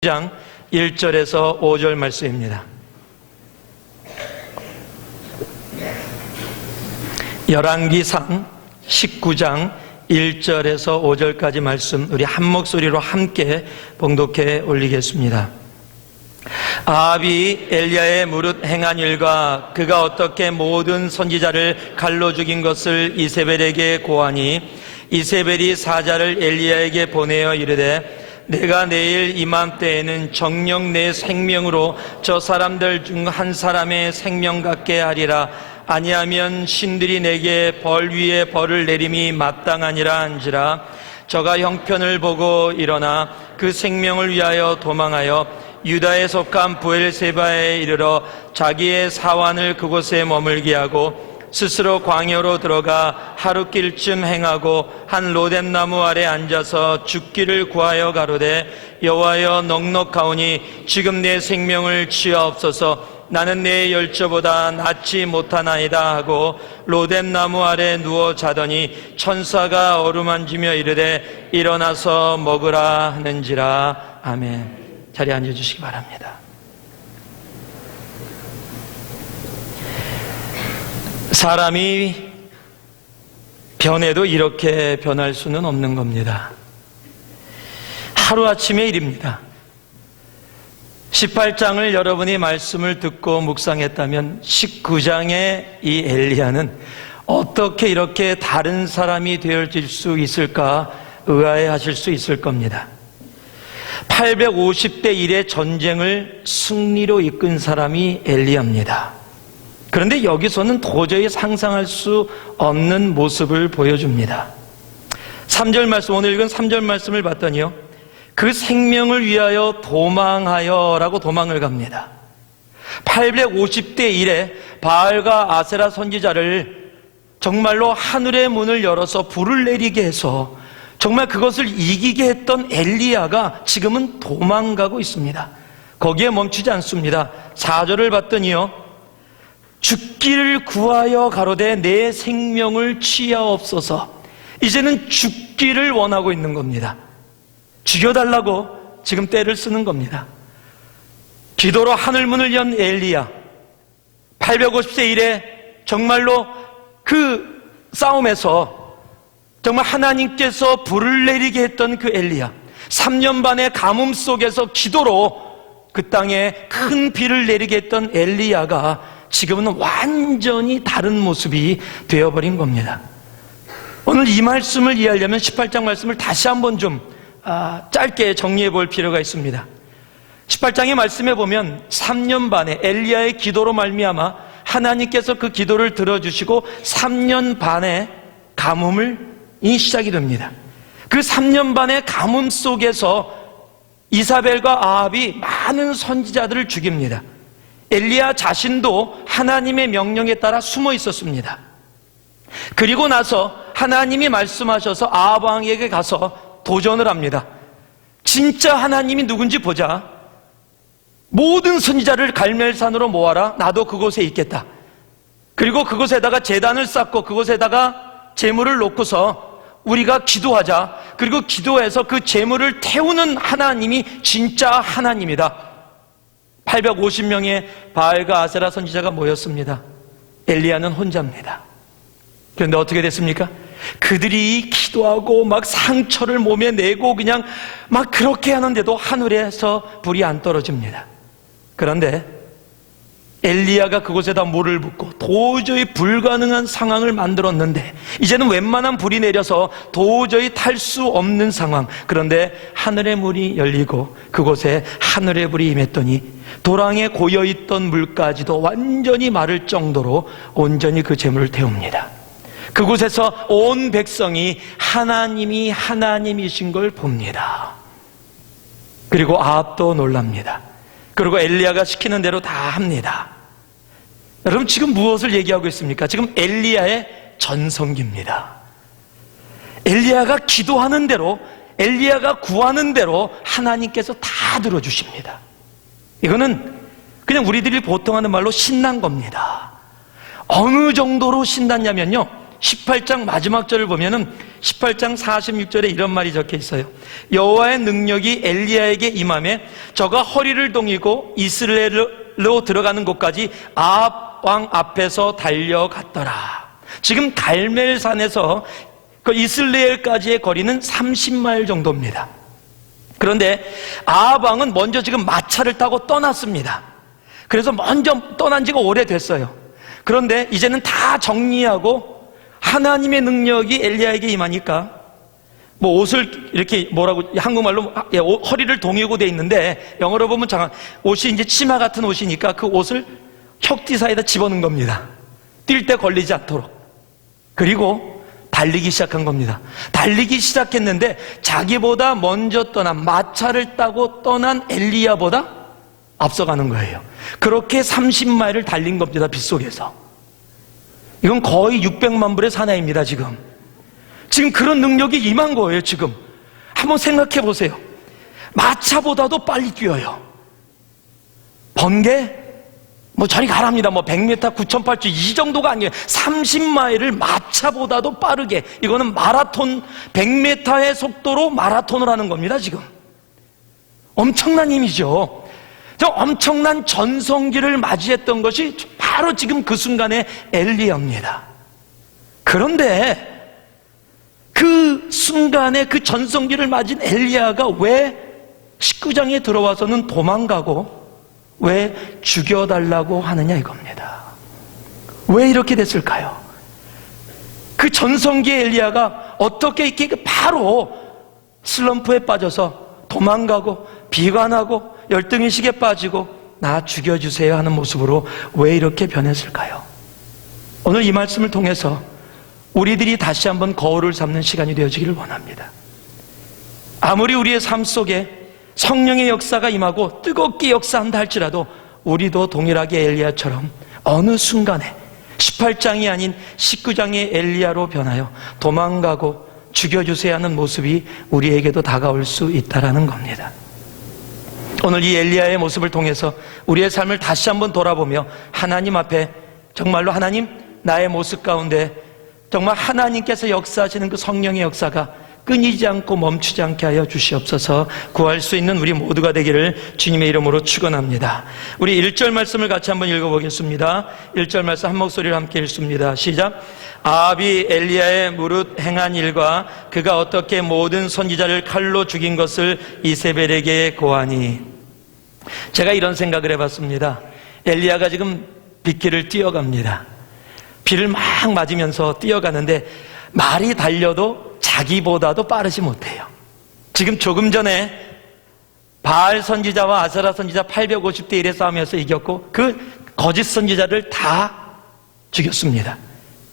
장 1절에서 5절 말씀입니다. 열왕기상 19장 1절에서 5절까지 말씀 우리 한 목소리로 함께 봉독해 올리겠습니다. 아합이 엘리야의 무릇 행한 일과 그가 어떻게 모든 선지자를 칼로 죽인 것을 이세벨에게 고하니 이세벨이 사자를 엘리야에게 보내어 이르되 내가 내일 이맘때에는 정녕 내 생명으로 저 사람들 중 한 사람의 생명 같게 하리라. 아니하면 신들이 내게 벌 위에 벌을 내림이 마땅하니라 한지라. 저가 형편을 보고 일어나 그 생명을 위하여 도망하여 유다에 속한 브엘세바에 이르러 자기의 사환을 그곳에 머물게 하고 스스로 광야로 들어가 하루길쯤 행하고 한 로뎀나무 아래 앉아서 죽기를 구하여 가로되 여호와여 넉넉하오니 지금 내 생명을 취하옵소서. 나는 내 열조보다 낫지 못하나이다 하고 로뎀나무 아래 누워 자더니 천사가 어루만지며 이르되 일어나서 먹으라 하는지라. 아멘. 자리에 앉아주시기 바랍니다. 사람이 변해도 이렇게 변할 수는 없는 겁니다. 하루아침의 일입니다. 18장을 여러분이 말씀을 듣고 묵상했다면 19장의 이 엘리야는 어떻게 이렇게 다른 사람이 되어질 수 있을까 의아해하실 수 있을 겁니다. 850대 1의 전쟁을 승리로 이끈 사람이 엘리야입니다. 그런데 여기서는 도저히 상상할 수 없는 모습을 보여줍니다. 3절 말씀, 오늘 읽은 3절 말씀을 봤더니요, 그 생명을 위하여 도망하여 라고 도망을 갑니다. 850대 1에 바알과 아세라 선지자를 정말로 하늘의 문을 열어서 불을 내리게 해서 정말 그것을 이기게 했던 엘리야가 지금은 도망가고 있습니다. 거기에 멈추지 않습니다. 4절을 봤더니요, 죽기를 구하여 가로되 내 생명을 취하옵소서. 이제는 죽기를 원하고 있는 겁니다. 죽여달라고 지금 때를 쓰는 겁니다. 기도로 하늘문을 연 엘리야, 850세 이래 정말로 그 싸움에서 정말 하나님께서 불을 내리게 했던 그 엘리야, 3년 반의 가뭄 속에서 기도로 그 땅에 큰 비를 내리게 했던 엘리야가 지금은 완전히 다른 모습이 되어버린 겁니다. 오늘 이 말씀을 이해하려면 18장 말씀을 다시 한번 좀 짧게 정리해 볼 필요가 있습니다. 18장의 말씀에 보면 3년 반의 엘리야의 기도로 말미암아 하나님께서 그 기도를 들어주시고 3년 반의 가뭄이 시작이 됩니다. 그 3년 반의 가뭄 속에서 이사벨과 아합이 많은 선지자들을 죽입니다. 엘리야 자신도 하나님의 명령에 따라 숨어 있었습니다. 그리고 나서 하나님이 말씀하셔서 아합 왕에게 가서 도전을 합니다. 진짜 하나님이 누군지 보자. 모든 선지자를 갈멜산으로 모아라. 나도 그곳에 있겠다. 그리고 그곳에다가 제단을 쌓고 그곳에다가 제물을 놓고서 우리가 기도하자. 그리고 기도해서 그 제물을 태우는 하나님이 진짜 하나님이다. 850명의 바알과 아세라 선지자가 모였습니다. 엘리야는 혼자입니다. 그런데 어떻게 됐습니까? 그들이 기도하고 막 상처를 몸에 내고 그냥 막 그렇게 하는데도 하늘에서 불이 안 떨어집니다. 그런데 엘리야가 그곳에다 물을 붓고 도저히 불가능한 상황을 만들었는데 이제는 웬만한 불이 내려서 도저히 탈 수 없는 상황. 그런데 하늘의 문이 열리고 그곳에 하늘의 불이 임했더니 도랑에 고여있던 물까지도 완전히 마를 정도로 온전히 그 재물을 태웁니다. 그곳에서 온 백성이 하나님이 하나님이신 걸 봅니다. 그리고 아합도 놀랍니다. 그리고 엘리야가 시키는 대로 다 합니다. 여러분, 지금 무엇을 얘기하고 있습니까? 지금 엘리야의 전성기입니다. 엘리야가 기도하는 대로, 엘리야가 구하는 대로 하나님께서 다 들어주십니다. 이거는 그냥 우리들이 보통 하는 말로 신난 겁니다. 어느 정도로 신났냐면요, 18장 마지막 절을 보면은 18장 46절에 이런 말이 적혀 있어요. 여호와의 능력이 엘리야에게 임하매 저가 허리를 동이고 이스라엘로 들어가는 곳까지 아합 왕 앞에서 달려갔더라. 지금 갈멜산에서 그 이스라엘까지의 거리는 30마일 정도입니다. 그런데 아합 왕은 먼저 지금 마차를 타고 떠났습니다. 그래서 먼저 떠난 지가 오래됐어요. 그런데 이제는 다 정리하고 하나님의 능력이 엘리야에게 임하니까 뭐 옷을 이렇게 뭐라고 한국말로 허리를 동이고 돼 있는데 영어로 보면 잠깐 옷이 이제 치마 같은 옷이니까 그 옷을 혁띠 사이에다 집어넣은 겁니다. 뛸 때 걸리지 않도록. 그리고 달리기 시작한 겁니다. 달리기 시작했는데 자기보다 먼저 떠난 마차를 타고 떠난 엘리야보다 앞서가는 거예요. 그렇게 30마일을 달린 겁니다. 빗속에서. 이건 거의 600만 불의 사나이입니다. 지금 그런 능력이 임한 거예요. 지금 한번 생각해 보세요. 마차보다도 빨리 뛰어요. 번개 뭐 저리 가랍니다. 뭐 100m 9,800 이 정도가 아니에요. 30마일을 마차보다도 빠르게. 이거는 마라톤 100m의 속도로 마라톤을 하는 겁니다. 지금 엄청난 힘이죠. 엄청난 전성기를 맞이했던 것이 바로 지금 그 순간에 엘리야입니다. 그런데 그 순간에 그 전성기를 맞은 엘리야가 왜 19장에 들어와서는 도망가고 왜 죽여달라고 하느냐 이겁니다. 왜 이렇게 됐을까요? 그 전성기의 엘리야가 어떻게 이렇게 바로 슬럼프에 빠져서 도망가고 비관하고 열등의식에 빠지고 나 죽여주세요 하는 모습으로 왜 이렇게 변했을까요? 오늘 이 말씀을 통해서 우리들이 다시 한번 거울을 삼는 시간이 되어지기를 원합니다. 아무리 우리의 삶 속에 성령의 역사가 임하고 뜨겁게 역사한다 할지라도 우리도 동일하게 엘리야처럼 어느 순간에 18장이 아닌 19장의 엘리야로 변하여 도망가고 죽여주세요 하는 모습이 우리에게도 다가올 수 있다는 겁니다. 오늘 이 엘리야의 모습을 통해서 우리의 삶을 다시 한번 돌아보며 하나님 앞에 정말로 하나님 나의 모습 가운데 정말 하나님께서 역사하시는 그 성령의 역사가 끊이지 않고 멈추지 않게 하여 주시옵소서. 구할 수 있는 우리 모두가 되기를 주님의 이름으로 축원합니다. 우리 1절 말씀을 같이 한번 읽어보겠습니다. 1절 말씀 한 목소리로 함께 읽습니다. 시작. 아합이 엘리야의 무릇 행한 일과 그가 어떻게 모든 선지자를 칼로 죽인 것을 이세벨에게 고하니. 제가 이런 생각을 해봤습니다. 엘리야가 지금 빗길을 뛰어갑니다. 비를 막 맞으면서 뛰어가는데 말이 달려도 자기보다도 빠르지 못해요. 지금 조금 전에 바알 선지자와 아세라 선지자 850대 1의 싸움에서 이겼고 그 거짓 선지자를 다 죽였습니다.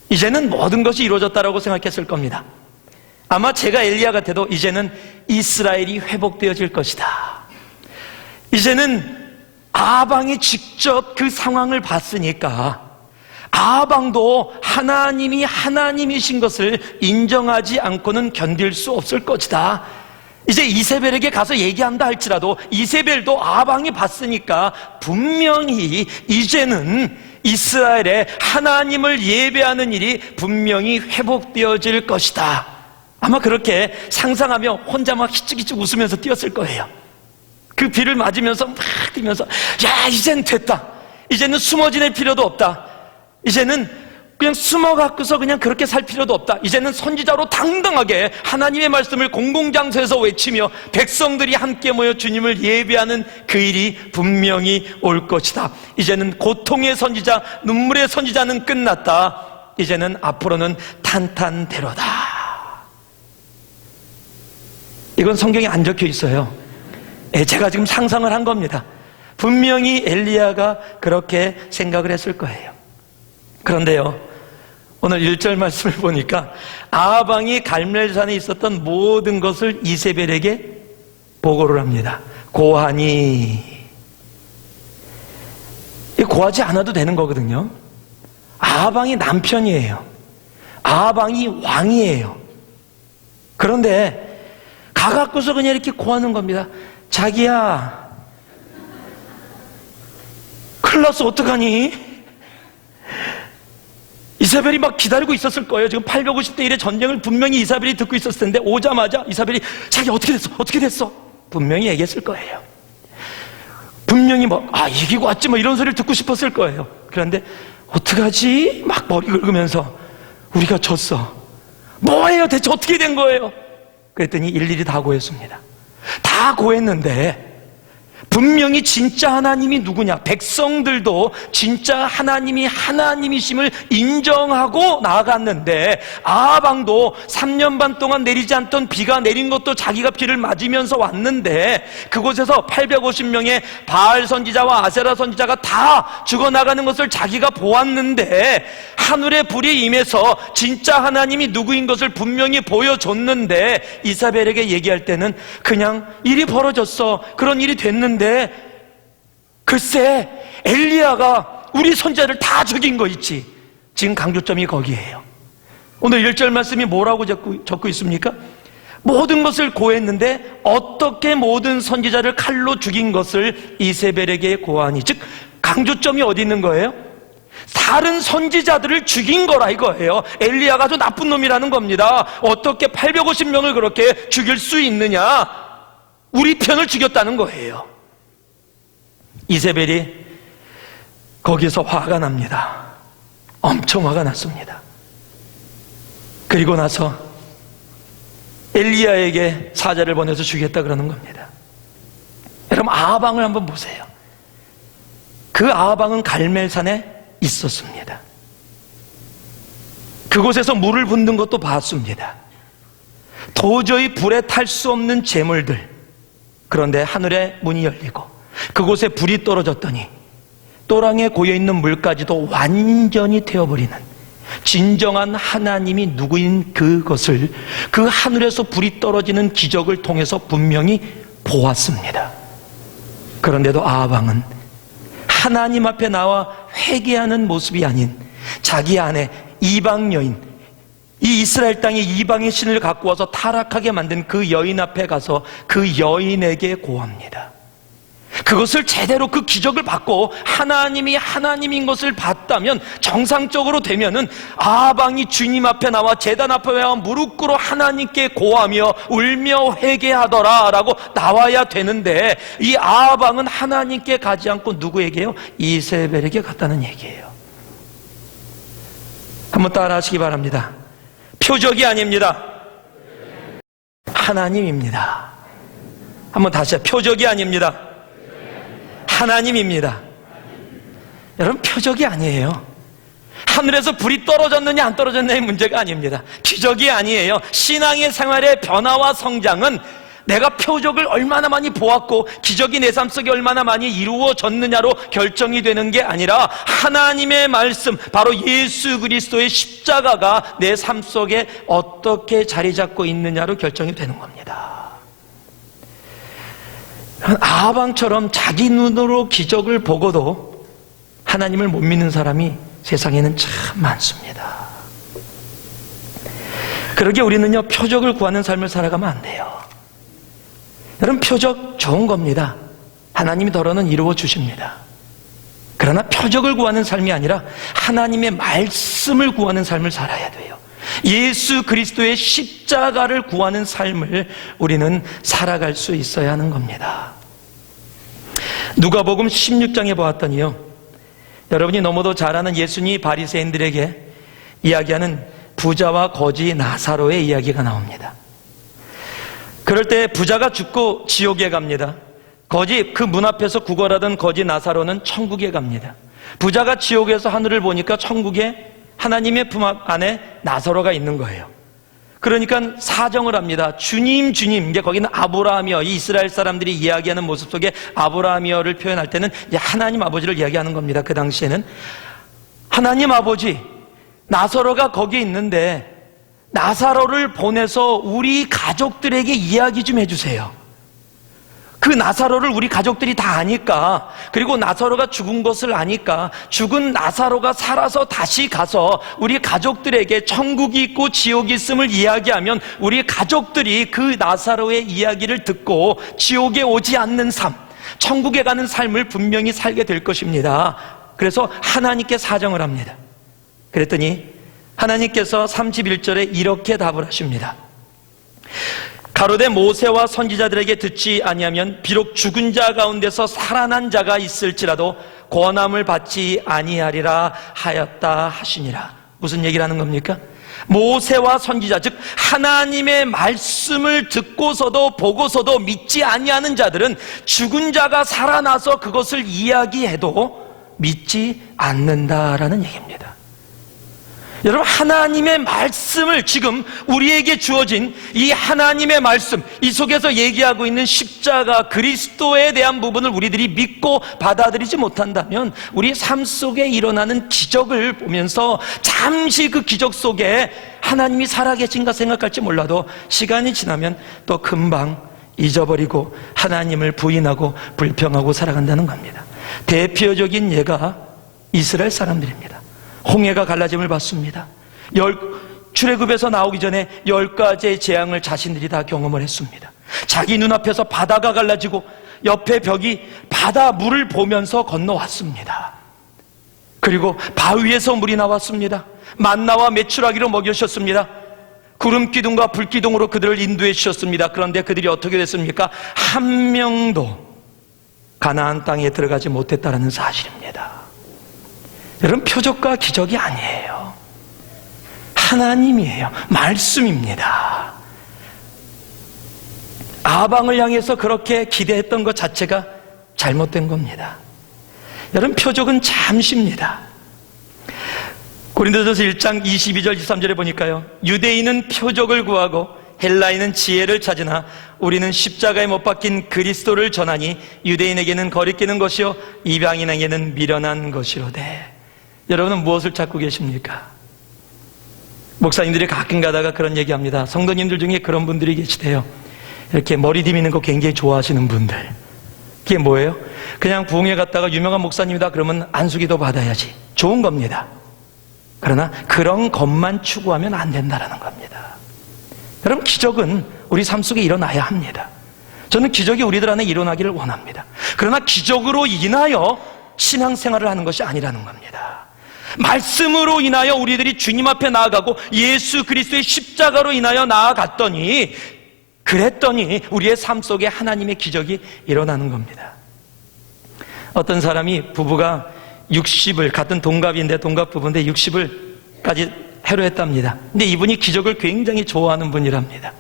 이제는 모든 것이 이루어졌다고 생각했을 겁니다. 아마 제가 엘리야 같아도 이제는 이스라엘이 회복되어질 것이다. 이제는 아방이 직접 그 상황을 봤으니까 아방도 하나님이 하나님이신 것을 인정하지 않고는 견딜 수 없을 것이다. 이제 이세벨에게 가서 얘기한다 할지라도 이세벨도 아방이 봤으니까 분명히 이제는 이스라엘의 하나님을 예배하는 일이 분명히 회복되어질 것이다. 아마 그렇게 상상하며 혼자 막 히치히치 웃으면서 뛰었을 거예요. 그 비를 맞으면서 막 뛰면서 야 이젠 됐다. 이제는 숨어 지낼 필요도 없다. 이제는 그냥 숨어갖고서 그냥 그렇게 살 필요도 없다. 이제는 선지자로 당당하게 하나님의 말씀을 공공장소에서 외치며 백성들이 함께 모여 주님을 예배하는 그 일이 분명히 올 것이다. 이제는 고통의 선지자, 눈물의 선지자는 끝났다. 이제는 앞으로는 탄탄대로다. 이건 성경에 안 적혀 있어요. 제가 지금 상상을 한 겁니다. 분명히 엘리야가 그렇게 생각을 했을 거예요. 그런데요, 오늘 1절 말씀을 보니까 아합 왕이 갈멜산에 있었던 모든 것을 이세벨에게 보고를 합니다. 고하니. 고하지 않아도 되는 거거든요. 아합 왕이 남편이에요. 아합 왕이 왕이에요. 그런데 가갖고서 그냥 이렇게 고하는 겁니다. 자기야, 큰일 났어. 어떡하니? 이사벨이 막 기다리고 있었을 거예요. 지금 850대 1의 전쟁을 분명히 이사벨이 듣고 있었을 텐데, 오자마자 이사벨이 자기 어떻게 됐어? 어떻게 됐어? 분명히 얘기했을 거예요. 분명히 이기고 왔지 이런 소리를 듣고 싶었을 거예요. 그런데 어떡하지? 막 머리 긁으면서 우리가 졌어. 뭐예요? 대체 어떻게 된 거예요? 그랬더니 일일이 다 고했습니다. 다 고했는데 분명히 진짜 하나님이 누구냐, 백성들도 진짜 하나님이 하나님이심을 인정하고 나아갔는데, 아방도 3년 반 동안 내리지 않던 비가 내린 것도 자기가 비를 맞으면서 왔는데, 그곳에서 850명의 바알 선지자와 아세라 선지자가 다 죽어나가는 것을 자기가 보았는데, 하늘의 불이 임해서 진짜 하나님이 누구인 것을 분명히 보여줬는데, 이사벨에게 얘기할 때는 그냥 일이 벌어졌어, 그런 일이 됐는데, 글쎄 엘리야가 우리 선지자를 다 죽인 거 있지. 지금 강조점이 거기에요. 오늘 1절 말씀이 뭐라고 적고 있습니까? 모든 것을 고했는데 어떻게 모든 선지자를 칼로 죽인 것을 이세벨에게 고하니. 즉 강조점이 어디 있는 거예요? 다른 선지자들을 죽인 거라 이거예요. 엘리야가 아주 나쁜 놈이라는 겁니다. 어떻게 850명을 그렇게 죽일 수 있느냐? 우리 편을 죽였다는 거예요. 이세벨이 거기서 화가 납니다. 엄청 화가 났습니다. 그리고 나서 엘리야에게 사자를 보내서 죽였다 그러는 겁니다. 여러분, 아방을 한번 보세요. 그 아방은 갈멜산에 있었습니다. 그곳에서 물을 붓는 것도 봤습니다. 도저히 불에 탈 수 없는 재물들. 그런데 하늘의 문이 열리고 그곳에 불이 떨어졌더니 또랑에 고여있는 물까지도 완전히 태워버리는 진정한 하나님이 누구인 그것을 그 하늘에서 불이 떨어지는 기적을 통해서 분명히 보았습니다. 그런데도 아방은 하나님 앞에 나와 회개하는 모습이 아닌 자기 안에 이방 여인, 이 이스라엘 땅에 이방의 신을 갖고 와서 타락하게 만든 그 여인 앞에 가서 그 여인에게 고합니다. 그것을 제대로 그 기적을 받고 하나님이 하나님인 것을 봤다면, 정상적으로 되면은 아방이 주님 앞에 나와 제단 앞에 나와 무릎 꿇어 하나님께 고하며 울며 회개하더라 라고 나와야 되는데, 이 아방은 하나님께 가지 않고 누구에게요? 이세벨에게 갔다는 얘기예요. 한번 따라 하시기 바랍니다. 표적이 아닙니다. 하나님입니다. 한번 다시, 표적이 아닙니다. 하나님입니다. 여러분, 표적이 아니에요. 하늘에서 불이 떨어졌느냐 안 떨어졌느냐의 문제가 아닙니다. 기적이 아니에요. 신앙의 생활의 변화와 성장은 내가 표적을 얼마나 많이 보았고 기적이 내 삶 속에 얼마나 많이 이루어졌느냐로 결정이 되는 게 아니라, 하나님의 말씀, 바로 예수 그리스도의 십자가가 내 삶 속에 어떻게 자리 잡고 있느냐로 결정이 되는 겁니다. 아방처럼 자기 눈으로 기적을 보고도 하나님을 못 믿는 사람이 세상에는 참 많습니다. 그러기에 우리는요, 표적을 구하는 삶을 살아가면 안 돼요. 여러분, 표적 좋은 겁니다. 하나님이 더러는 이루어 주십니다. 그러나 표적을 구하는 삶이 아니라 하나님의 말씀을 구하는 삶을 살아야 돼요. 예수 그리스도의 십자가를 구하는 삶을 우리는 살아갈 수 있어야 하는 겁니다. 누가복음 16장에 보았더니요, 여러분이 너무도 잘 아는 예수님이 바리새인들에게 이야기하는 부자와 거지 나사로의 이야기가 나옵니다. 그럴 때 부자가 죽고 지옥에 갑니다. 거지, 그 문 앞에서 구걸하던 거지 나사로는 천국에 갑니다. 부자가 지옥에서 하늘을 보니까 천국에 하나님의 품 안에 나사로가 있는 거예요. 그러니까 사정을 합니다. 주님, 주님. 이제 거기는 아브라함이여, 이 이스라엘 사람들이 이야기하는 모습 속에 아브라함이여를 표현할 때는 이제 하나님 아버지를 이야기하는 겁니다. 그 당시에는 하나님 아버지, 나사로가 거기에 있는데 나사로를 보내서 우리 가족들에게 이야기 좀 해주세요. 그 나사로를 우리 가족들이 다 아니까, 그리고 나사로가 죽은 것을 아니까 죽은 나사로가 살아서 다시 가서 우리 가족들에게 천국이 있고 지옥이 있음을 이야기하면 우리 가족들이 그 나사로의 이야기를 듣고 지옥에 오지 않는 삶, 천국에 가는 삶을 분명히 살게 될 것입니다. 그래서 하나님께 사정을 합니다. 그랬더니 하나님께서 31절에 이렇게 답을 하십니다. 가로되 모세와 선지자들에게 듣지 아니하면 비록 죽은 자 가운데서 살아난 자가 있을지라도 권함을 받지 아니하리라 하였다 하시니라. 무슨 얘기를 하는 겁니까? 모세와 선지자, 즉 하나님의 말씀을 듣고서도 보고서도 믿지 아니하는 자들은 죽은 자가 살아나서 그것을 이야기해도 믿지 않는다라는 얘기입니다. 여러분, 하나님의 말씀을, 지금 우리에게 주어진 이 하나님의 말씀, 이 속에서 얘기하고 있는 십자가 그리스도에 대한 부분을 우리들이 믿고 받아들이지 못한다면 우리의 삶 속에 일어나는 기적을 보면서 잠시 그 기적 속에 하나님이 살아계신가 생각할지 몰라도 시간이 지나면 또 금방 잊어버리고 하나님을 부인하고 불평하고 살아간다는 겁니다. 대표적인 예가 이스라엘 사람들입니다. 홍해가 갈라짐을 받습니다. 출애굽에서 나오기 전에 10가지의 재앙을 자신들이 다 경험을 했습니다. 자기 눈앞에서 바다가 갈라지고 옆에 벽이 바다 물을 보면서 건너왔습니다. 그리고 바위에서 물이 나왔습니다. 만나와 메추라기로 먹여주셨습니다. 구름 기둥과 불 기둥으로 그들을 인도해 주셨습니다. 그런데 그들이 어떻게 됐습니까? 한 명도 가나안 땅에 들어가지 못했다는 사실입니다. 여러분, 표적과 기적이 아니에요. 하나님이에요. 말씀입니다. 아방을 향해서 그렇게 기대했던 것 자체가 잘못된 겁니다. 여러분, 표적은 잠시입니다. 고린도전서 1장 22절 23절에 보니까요, 유대인은 표적을 구하고 헬라인은 지혜를 찾으나 우리는 십자가에 못 박힌 그리스도를 전하니 유대인에게는 거리끼는 것이요 이방인에게는 미련한 것이로되. 여러분은 무엇을 찾고 계십니까? 목사님들이 가끔 가다가 그런 얘기합니다. 성도님들 중에 그런 분들이 계시대요. 이렇게 머리 디미는 거 굉장히 좋아하시는 분들. 그게 뭐예요? 그냥 부흥회 갔다가 유명한 목사님이다 그러면 안수기도 받아야지. 좋은 겁니다. 그러나 그런 것만 추구하면 안 된다는 겁니다. 여러분, 기적은 우리 삶 속에 일어나야 합니다. 저는 기적이 우리들 안에 일어나기를 원합니다. 그러나 기적으로 인하여 신앙생활을 하는 것이 아니라는 겁니다. 말씀으로 인하여 우리들이 주님 앞에 나아가고 예수 그리스도의 십자가로 인하여 나아갔더니, 그랬더니 우리의 삶 속에 하나님의 기적이 일어나는 겁니다. 어떤 사람이 부부가 60을, 같은 동갑인데 동갑 부부인데 60을까지 해로했답니다. 근데 이분이 기적을 굉장히 좋아하는 분이랍니다.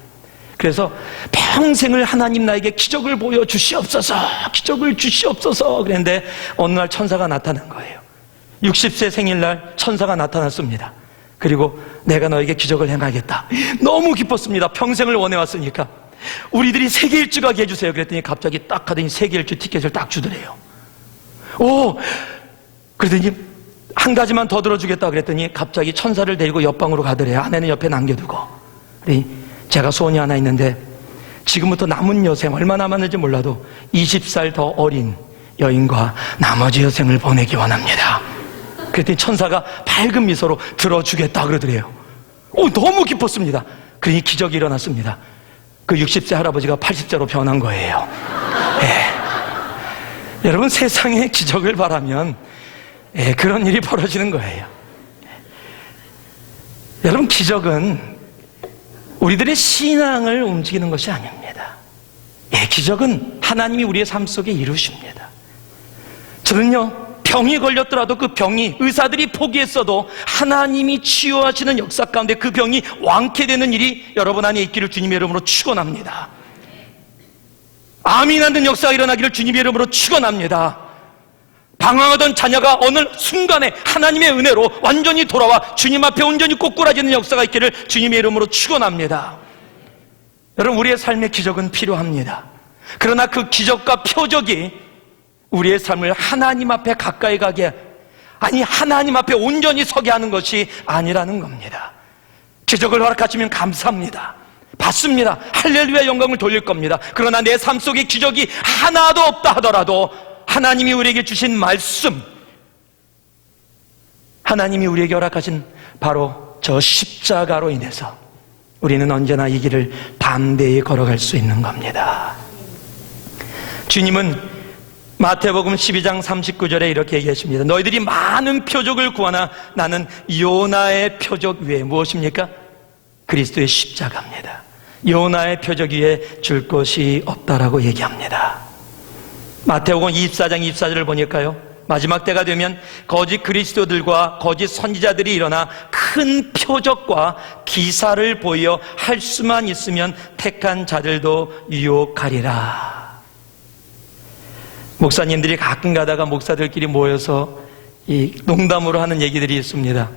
그래서 평생을 하나님 나에게 기적을 보여주시옵소서, 기적을 주시옵소서 그랬는데 어느 날 천사가 나타난 거예요. 60세 생일날 천사가 나타났습니다. 그리고 내가 너에게 기적을 행하겠다. 너무 기뻤습니다. 평생을 원해왔으니까. 우리들이 세계 일주 가게 해주세요. 그랬더니 갑자기 딱 하더니 세계 일주 티켓을 딱 주더래요. 오! 그랬더니 한 가지만 더 들어주겠다 그랬더니 갑자기 천사를 데리고 옆방으로 가더래요. 아내는 옆에 남겨두고. 그랬더니 제가 소원이 하나 있는데 지금부터 남은 여생 얼마 남았는지 몰라도 20살 더 어린 여인과 나머지 여생을 보내기 원합니다. 그랬더니 천사가 밝은 미소로 들어주겠다 그러더래요. 너무 기뻤습니다. 그러니 기적이 일어났습니다. 그 60세 할아버지가 80세로 변한 거예요. 여러분, 세상에 기적을 바라면 그런 일이 벌어지는 거예요. 여러분, 기적은 우리들의 신앙을 움직이는 것이 아닙니다. 기적은 하나님이 우리의 삶 속에 이루십니다. 저는요, 병이 걸렸더라도 그 병이 의사들이 포기했어도 하나님이 치유하시는 역사 가운데 그 병이 완쾌되는 일이 여러분 안에 있기를 주님의 이름으로 축원합니다. 암이 낫는 역사가 일어나기를 주님의 이름으로 축원합니다. 방황하던 자녀가 어느 순간에 하나님의 은혜로 완전히 돌아와 주님 앞에 온전히 꼬꾸라지는 역사가 있기를 주님의 이름으로 축원합니다. 여러분, 우리의 삶의 기적은 필요합니다. 그러나 그 기적과 표적이 우리의 삶을 하나님 앞에 가까이 가게, 아니 하나님 앞에 온전히 서게 하는 것이 아니라는 겁니다. 기적을 허락하시면 감사합니다. 받습니다. 할렐루야 영광을 돌릴 겁니다. 그러나 내 삶 속에 기적이 하나도 없다 하더라도 하나님이 우리에게 주신 말씀, 하나님이 우리에게 허락하신 바로 저 십자가로 인해서 우리는 언제나 이 길을 담대히 걸어갈 수 있는 겁니다. 주님은 마태복음 12장 39절에 이렇게 얘기하십니다. 너희들이 많은 표적을 구하나 나는 요나의 표적 위에 무엇입니까? 그리스도의 십자가입니다. 요나의 표적 위에 줄 것이 없다라고 얘기합니다. 마태복음 24장 24절을 보니까요, 마지막 때가 되면 거짓 그리스도들과 거짓 선지자들이 일어나 큰 표적과 기사를 보여 할 수만 있으면 택한 자들도 유혹하리라. 목사님들이 가끔 가다가 목사들끼리 모여서 이 농담으로 하는 얘기들이 있습니다.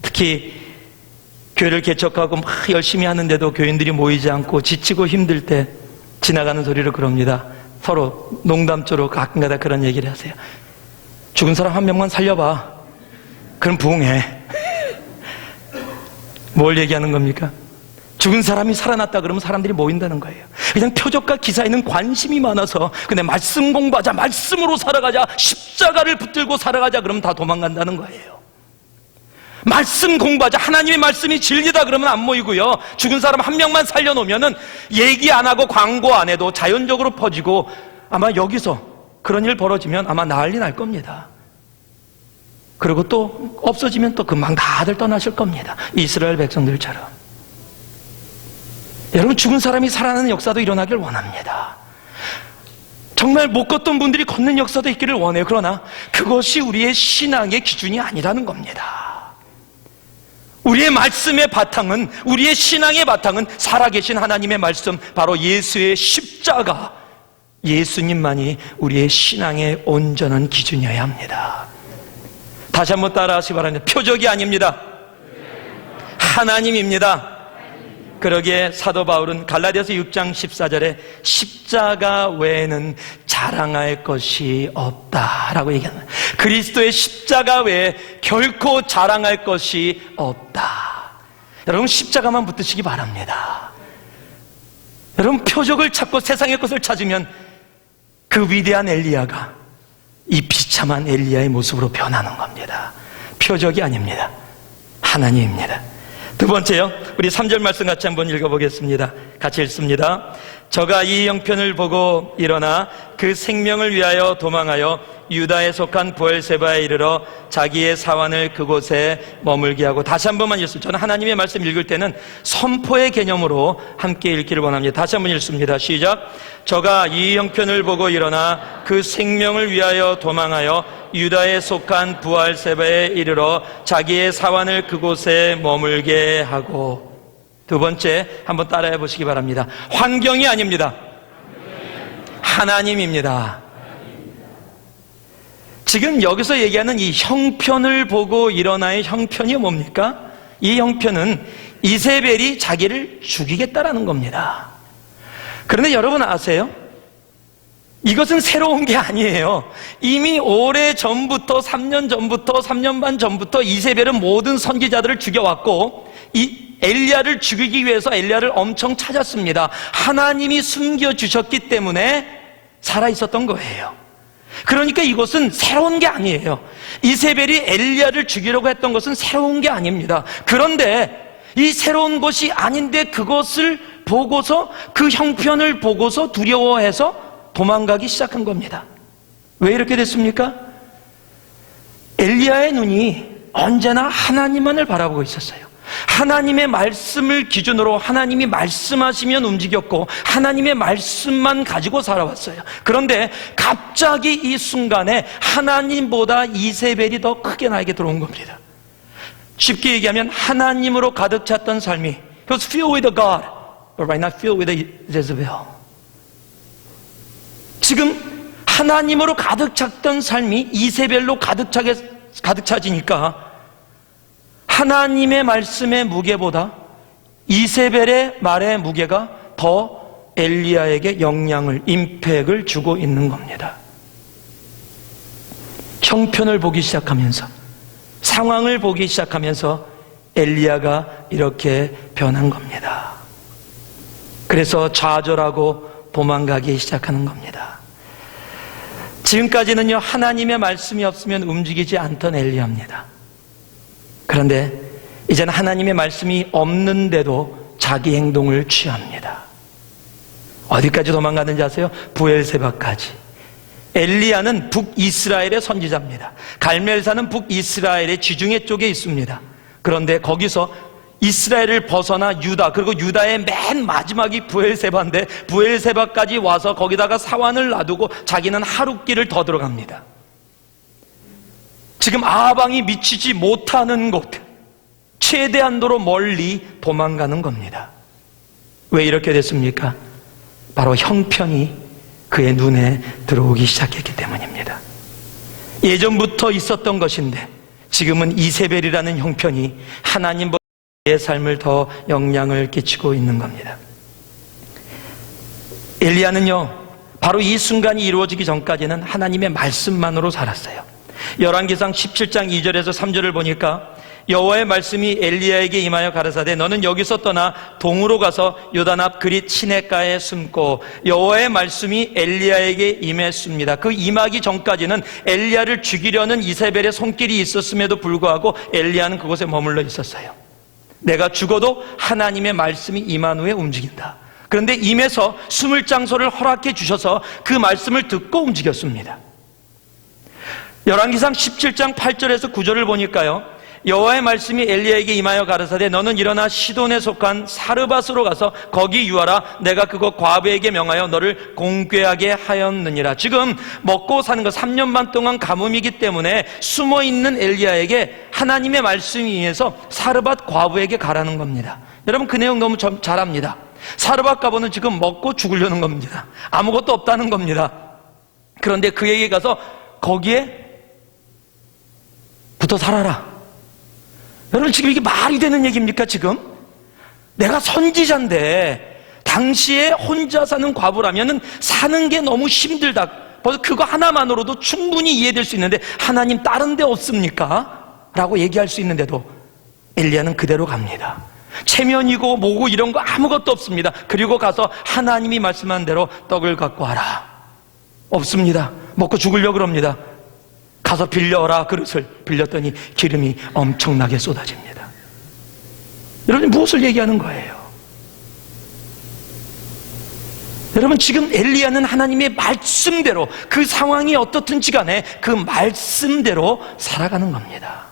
특히 교회를 개척하고 막 열심히 하는데도 교인들이 모이지 않고 지치고 힘들 때 지나가는 소리로 그럽니다. 서로 농담조로 가끔 가다 그런 얘기를 하세요. 죽은 사람 한 명만 살려봐. 그럼 부흥해. 뭘 얘기하는 겁니까? 죽은 사람이 살아났다 그러면 사람들이 모인다는 거예요. 그냥 표적과 기사에는 관심이 많아서 근데 말씀 공부하자, 말씀으로 살아가자, 십자가를 붙들고 살아가자 그러면 다 도망간다는 거예요. 말씀 공부하자, 하나님의 말씀이 진리다 그러면 안 모이고요, 죽은 사람 한 명만 살려놓으면은 얘기 안 하고 광고 안 해도 자연적으로 퍼지고 아마 여기서 그런 일 벌어지면 아마 난리 날 겁니다. 그리고 또 없어지면 또 금방 다들 떠나실 겁니다. 이스라엘 백성들처럼. 여러분, 죽은 사람이 살아나는 역사도 일어나길 원합니다. 정말 못 걷던 분들이 걷는 역사도 있기를 원해요. 그러나 그것이 우리의 신앙의 기준이 아니라는 겁니다. 우리의 말씀의 바탕은, 우리의 신앙의 바탕은 살아계신 하나님의 말씀, 바로 예수의 십자가, 예수님만이 우리의 신앙의 온전한 기준이어야 합니다. 다시 한번 따라하시기 바랍니다. 표적이 아닙니다. 하나님입니다. 그러기에 사도 바울은 갈라디아서 6장 14절에 십자가 외에는 자랑할 것이 없다라고 얘기합니다. 그리스도의 십자가 외에 결코 자랑할 것이 없다. 여러분, 십자가만 붙드시기 바랍니다. 여러분, 표적을 찾고 세상의 것을 찾으면 그 위대한 엘리야가 이 비참한 엘리야의 모습으로 변하는 겁니다. 표적이 아닙니다. 하나님입니다. 두 번째요, 우리 3절 말씀 같이 한번 읽어보겠습니다. 같이 읽습니다. 저가 이 형편을 보고 일어나 그 생명을 위하여 도망하여 유다에 속한 부엘세바에 이르러 자기의 사환을 그곳에 머물게 하고. 다시 한 번만 읽습니다. 저는 하나님의 말씀 읽을 때는 선포의 개념으로 함께 읽기를 원합니다. 다시 한 번 읽습니다. 시작. 저가 이 형편을 보고 일어나 그 생명을 위하여 도망하여 유다에 속한 부엘세바에 이르러 자기의 사환을 그곳에 머물게 하고. 두 번째, 한번 따라해 보시기 바랍니다. 환경이 아닙니다. 하나님입니다. 지금 여기서 얘기하는 이 형편을 보고 일어나의 형편이 뭡니까? 이 형편은 이세벨이 자기를 죽이겠다라는 겁니다. 그런데 여러분 아세요? 이것은 새로운 게 아니에요. 이미 오래 전부터, 3년 전부터, 3년 반 전부터 이세벨은 모든 선지자들을 죽여왔고, 이 엘리야를 죽이기 위해서 엘리야를 엄청 찾았습니다. 하나님이 숨겨주셨기 때문에 살아있었던 거예요. 그러니까 이것은 새로운 게 아니에요. 이세벨이 엘리야를 죽이려고 했던 것은 새로운 게 아닙니다. 그런데 이 새로운 것이 아닌데 그것을 보고서, 그 형편을 보고서 두려워해서 도망가기 시작한 겁니다. 왜 이렇게 됐습니까? 엘리야의 눈이 언제나 하나님만을 바라보고 있었어요. 하나님의 말씀을 기준으로 하나님이 말씀하시면 움직였고 하나님의 말씀만 가지고 살아왔어요. 그런데 갑자기 이 순간에 하나님보다 이세벨이 더 크게 나에게 들어온 겁니다. 쉽게 얘기하면 하나님으로 가득 찼던 삶이, He was filled with God, but right now filled with Jezebel. 지금 하나님으로 가득 찼던 삶이 이세벨로 가득 차지니까 하나님의 말씀의 무게보다 이세벨의 말의 무게가 더 엘리야에게 영향을, 임팩을 주고 있는 겁니다. 형편을 보기 시작하면서, 상황을 보기 시작하면서 엘리야가 이렇게 변한 겁니다. 그래서 좌절하고 도망가기 시작하는 겁니다. 지금까지는요, 하나님의 말씀이 없으면 움직이지 않던 엘리야입니다. 그런데 이제는 하나님의 말씀이 없는데도 자기 행동을 취합니다. 어디까지 도망가는지 아세요? 부엘세바까지. 엘리야는 북이스라엘의 선지자입니다. 갈멜산은 북이스라엘의 지중해 쪽에 있습니다. 그런데 거기서 이스라엘을 벗어나 유다, 그리고 유다의 맨 마지막이 브엘세바인데 브엘세바까지 와서 거기다가 사환을 놔두고 자기는 하룻길을 더 들어갑니다. 지금 아방이 미치지 못하는 곳, 최대한도로 멀리 도망가는 겁니다. 왜 이렇게 됐습니까? 바로 형편이 그의 눈에 들어오기 시작했기 때문입니다. 예전부터 있었던 것인데 지금은 이세벨이라는 형편이 하나님보다 내 삶을 더 영향을 끼치고 있는 겁니다. 엘리야는요, 바로 이 순간이 이루어지기 전까지는 하나님의 말씀만으로 살았어요. 열왕기상 17장 2절에서 3절을 보니까 여호와의 말씀이 엘리야에게 임하여 가라사대 너는 여기서 떠나 동으로 가서 요단 앞 그릿 시냇가에 숨고. 여호와의 말씀이 엘리야에게 임했습니다. 그 임하기 전까지는 엘리야를 죽이려는 이세벨의 손길이 있었음에도 불구하고 엘리야는 그곳에 머물러 있었어요. 내가 죽어도 하나님의 말씀이 임한 후에 움직인다. 그런데 임해서 숨을 장소를 허락해 주셔서 그 말씀을 듣고 움직였습니다. 열왕기상 17장 8절에서 9절을 보니까요, 여호와의 말씀이 엘리야에게 임하여 가라사대 너는 일어나 시돈에 속한 사르밧으로 가서 거기 유하라. 내가 그곳 과부에게 명하여 너를 공궤하게 하였느니라. 지금 먹고 사는 것 3년 반 동안 가뭄이기 때문에 숨어있는 엘리야에게 하나님의 말씀에 의해서 사르밧 과부에게 가라는 겁니다. 여러분, 그 내용 너무 잘 압니다. 사르밧 과부는 지금 먹고 죽으려는 겁니다. 아무것도 없다는 겁니다. 그런데 그에게 가서 거기에 붙어 살아라. 여러분, 지금 이게 말이 되는 얘기입니까? 지금 내가 선지자인데 당시에 혼자 사는 과부라면 사는 게 너무 힘들다. 벌써 그거 하나만으로도 충분히 이해될 수 있는데 하나님 다른 데 없습니까? 라고 얘기할 수 있는데도 엘리야는 그대로 갑니다. 체면이고 뭐고 이런 거 아무것도 없습니다. 그리고 가서 하나님이 말씀한 대로 떡을 갖고 와라. 없습니다. 먹고 죽으려고 그럽니다. 가서 빌려오라. 그릇을 빌렸더니 기름이 엄청나게 쏟아집니다. 여러분, 무엇을 얘기하는 거예요? 여러분, 지금 엘리야는 하나님의 말씀대로 그 상황이 어떻든지 간에 그 말씀대로 살아가는 겁니다.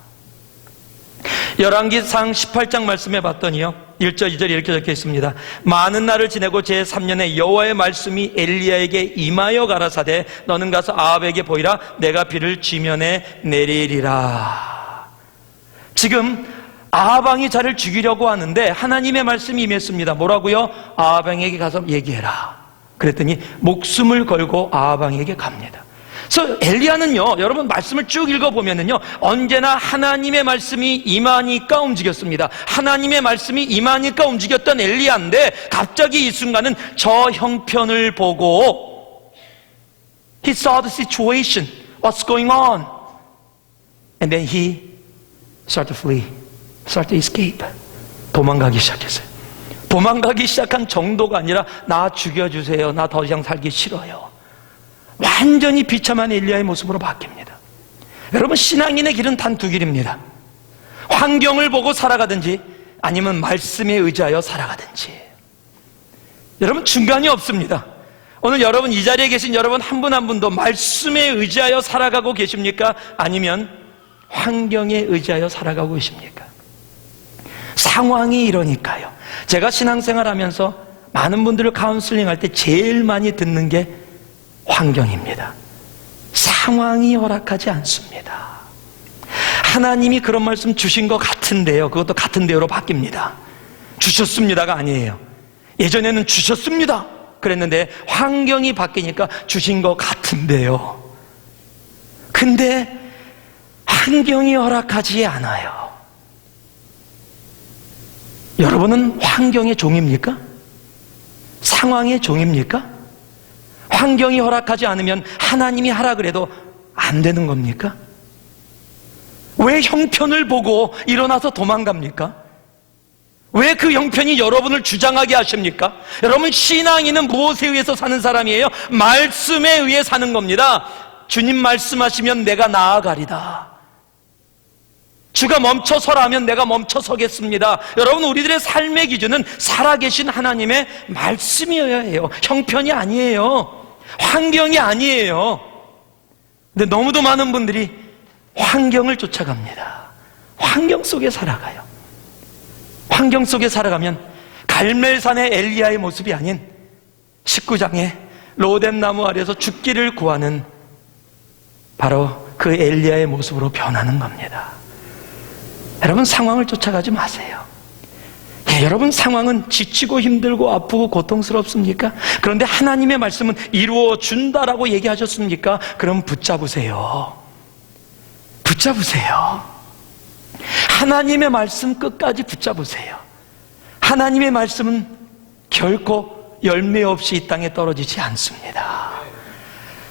열왕기상 18장 말씀해 봤더니요, 1절 2절 이렇게 적혀 있습니다. 많은 날을 지내고 제3년에 여호와의 말씀이 엘리야에게 임하여 가라사대 너는 가서 아합에게 보이라. 내가 비를 지면에 내리리라. 지금 아합 왕이 자를 죽이려고 하는데 하나님의 말씀이 임했습니다. 뭐라고요? 아합 왕에게 가서 얘기해라. 그랬더니 목숨을 걸고 아합 왕에게 갑니다. 그래서 엘리야는요, 여러분 말씀을 쭉 읽어보면은요, 언제나 하나님의 말씀이 임하니까 움직였습니다. 하나님의 말씀이 임하니까 움직였던 엘리야인데 갑자기 이 순간은 저 형편을 보고 He saw the situation, what's going on, and then he started to flee, started to escape. 도망가기 시작했어요. 도망가기 시작한 정도가 아니라 나 죽여주세요, 나 더 이상 살기 싫어요. 완전히 비참한 엘리야의 모습으로 바뀝니다. 여러분, 신앙인의 길은 단 두 길입니다. 환경을 보고 살아가든지 아니면 말씀에 의지하여 살아가든지. 여러분, 중간이 없습니다. 오늘 여러분, 이 자리에 계신 여러분 한 분 한 분도 말씀에 의지하여 살아가고 계십니까? 아니면 환경에 의지하여 살아가고 계십니까? 상황이 이러니까요. 제가 신앙생활 하면서 많은 분들을 카운슬링 할 때 제일 많이 듣는 게 환경입니다. 상황이 허락하지 않습니다. 하나님이 그런 말씀 주신 것 같은데요, 그것도 같은데요로 바뀝니다. 주셨습니다가 아니에요. 예전에는 주셨습니다 그랬는데 환경이 바뀌니까 주신 것 같은데요. 근데 환경이 허락하지 않아요. 여러분은 환경의 종입니까? 상황의 종입니까? 환경이 허락하지 않으면 하나님이 하라 그래도 안 되는 겁니까? 왜 형편을 보고 일어나서 도망갑니까? 왜 그 형편이 여러분을 주장하게 하십니까? 여러분, 신앙인은 무엇에 의해서 사는 사람이에요? 말씀에 의해 사는 겁니다. 주님 말씀하시면 내가 나아가리다. 주가 멈춰서라 하면 내가 멈춰서겠습니다. 여러분, 우리들의 삶의 기준은 살아계신 하나님의 말씀이어야 해요. 형편이 아니에요. 환경이 아니에요. 근데 너무도 많은 분들이 환경을 쫓아갑니다. 환경 속에 살아가요. 환경 속에 살아가면 갈멜산의 엘리야의 모습이 아닌 19장의 로뎀나무 아래에서 죽기를 구하는 바로 그 엘리야의 모습으로 변하는 겁니다. 여러분, 상황을 쫓아가지 마세요. 여러분, 상황은 지치고 힘들고 아프고 고통스럽습니까? 그런데 하나님의 말씀은 이루어 준다라고 얘기하셨습니까? 그럼 붙잡으세요. 붙잡으세요. 하나님의 말씀 끝까지 붙잡으세요. 하나님의 말씀은 결코 열매 없이 이 땅에 떨어지지 않습니다.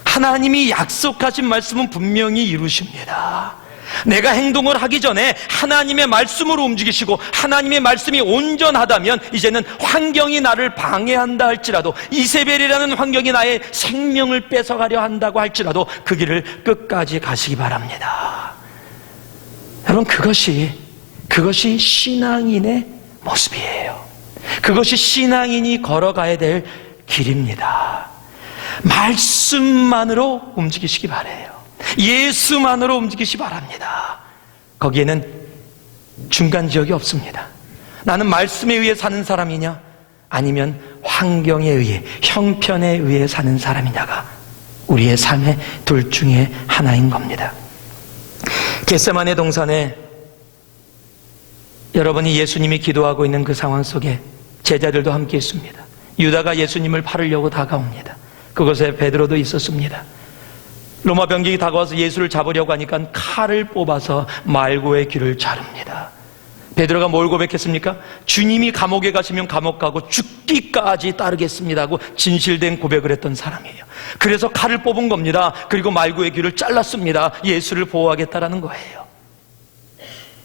하나님이 약속하신 말씀은 분명히 이루십니다. 내가 행동을 하기 전에 하나님의 말씀으로 움직이시고 하나님의 말씀이 온전하다면 이제는 환경이 나를 방해한다 할지라도, 이세벨이라는 환경이 나의 생명을 뺏어가려 한다고 할지라도 그 길을 끝까지 가시기 바랍니다. 여러분, 그것이 신앙인의 모습이에요. 그것이 신앙인이 걸어가야 될 길입니다. 말씀만으로 움직이시기 바라요. 예수만으로 움직이시기 바랍니다. 거기에는 중간 지역이 없습니다. 나는 말씀에 의해 사는 사람이냐, 아니면 환경에 의해, 형편에 의해 사는 사람이냐가 우리의 삶의 둘 중에 하나인 겁니다. 겟세마네 동산에 여러분이 예수님이 기도하고 있는 그 상황 속에 제자들도 함께 있습니다. 유다가 예수님을 팔으려고 다가옵니다. 그곳에 베드로도 있었습니다. 로마 병력이 다가와서 예수를 잡으려고 하니까 칼을 뽑아서 말고의 귀를 자릅니다. 베드로가 뭘 고백했습니까? 주님이 감옥에 가시면 감옥 가고 죽기까지 따르겠습니다 하고 진실된 고백을 했던 사람이에요. 그래서 칼을 뽑은 겁니다. 그리고 말고의 귀를 잘랐습니다. 예수를 보호하겠다라는 거예요.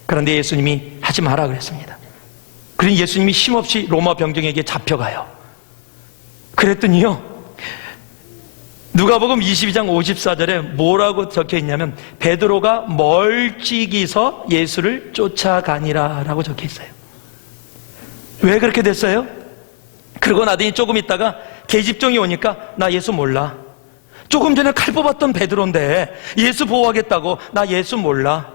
그런데 예수님이 하지 마라 그랬습니다. 그러니 예수님이 힘없이 로마 병정에게 잡혀가요. 그랬더니요, 누가복음 22장 54절에 뭐라고 적혀 있냐면 베드로가 멀찍이서 예수를 쫓아가니라 라고 적혀 있어요. 왜 그렇게 됐어요? 그러고 나더니 조금 있다가 계집종이 오니까 나 예수 몰라. 조금 전에 칼 뽑았던 베드로인데 예수 보호하겠다고 나 예수 몰라.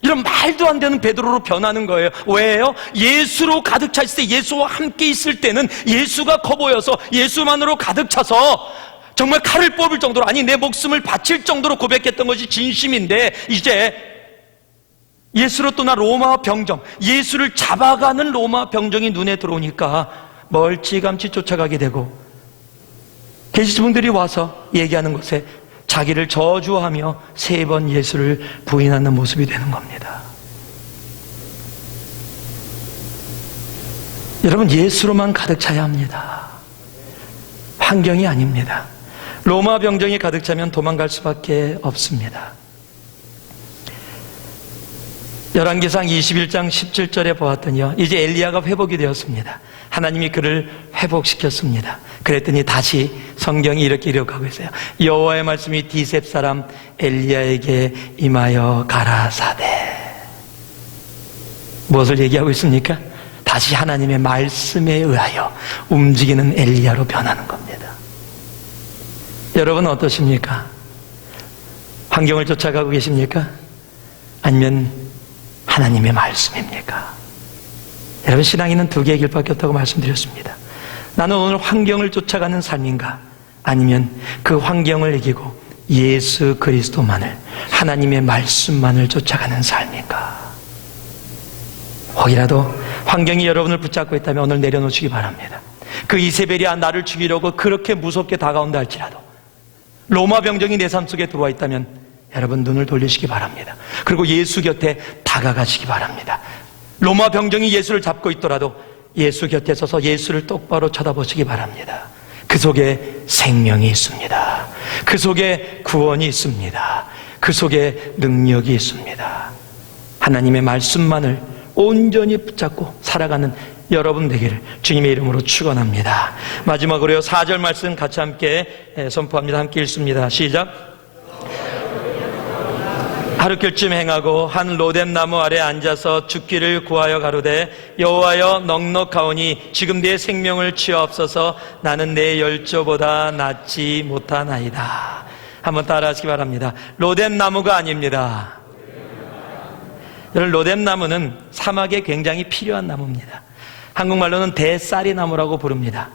이런 말도 안 되는 베드로로 변하는 거예요. 왜요? 예수로 가득 차 있을 때, 예수와 함께 있을 때는 예수가 커 보여서 예수만으로 가득 차서 정말 칼을 뽑을 정도로, 아니 내 목숨을 바칠 정도로 고백했던 것이 진심인데, 이제 예수로 떠나 로마 병정, 예수를 잡아가는 로마 병정이 눈에 들어오니까 멀찌감치 쫓아가게 되고, 계시분들이 와서 얘기하는 것에 자기를 저주하며 3번 예수를 부인하는 모습이 되는 겁니다. 여러분, 예수로만 가득 차야 합니다. 환경이 아닙니다. 로마 병정이 가득 차면 도망갈 수밖에 없습니다. 열왕기상 21장 17절에 보았더니요, 이제 엘리야가 회복이 되었습니다. 하나님이 그를 회복시켰습니다. 그랬더니 다시 성경이 이렇게 기록하고 있어요. 여호와의 말씀이 디셉 사람 엘리야에게 임하여 가라사대. 무엇을 얘기하고 있습니까? 다시 하나님의 말씀에 의하여 움직이는 엘리야로 변하는 겁니다. 여러분 어떠십니까? 환경을 쫓아가고 계십니까? 아니면 하나님의 말씀입니까? 여러분, 신앙인은 2개의 길밖에 없다고 말씀드렸습니다. 나는 오늘 환경을 쫓아가는 삶인가? 아니면 그 환경을 이기고 예수 그리스도만을, 하나님의 말씀만을 쫓아가는 삶인가? 혹이라도 환경이 여러분을 붙잡고 있다면 오늘 내려놓으시기 바랍니다. 그 이세벨이 나를 죽이려고 그렇게 무섭게 다가온다 할지라도, 로마 병정이 내 삶 속에 들어와 있다면 여러분 눈을 돌리시기 바랍니다. 그리고 예수 곁에 다가가시기 바랍니다. 로마 병정이 예수를 잡고 있더라도 예수 곁에 서서 예수를 똑바로 쳐다보시기 바랍니다. 그 속에 생명이 있습니다. 그 속에 구원이 있습니다. 그 속에 능력이 있습니다. 하나님의 말씀만을 온전히 붙잡고 살아가는 여러분 되기를 주님의 이름으로 축원합니다. 마지막으로요, 4절 말씀 같이 함께 선포합니다. 함께 읽습니다. 시작. 하루길쯤 행하고 한 로뎀나무 아래 앉아서 죽기를 구하여 가로되 여호와여 넉넉하오니 지금 내 생명을 취하옵소서. 나는 내 열조보다 낫지 못하나이다. 한번 따라 하시기 바랍니다. 로뎀나무가 아닙니다. 여러분, 로뎀나무는 사막에 굉장히 필요한 나무입니다. 한국말로는 대쌀이나무라고 부릅니다.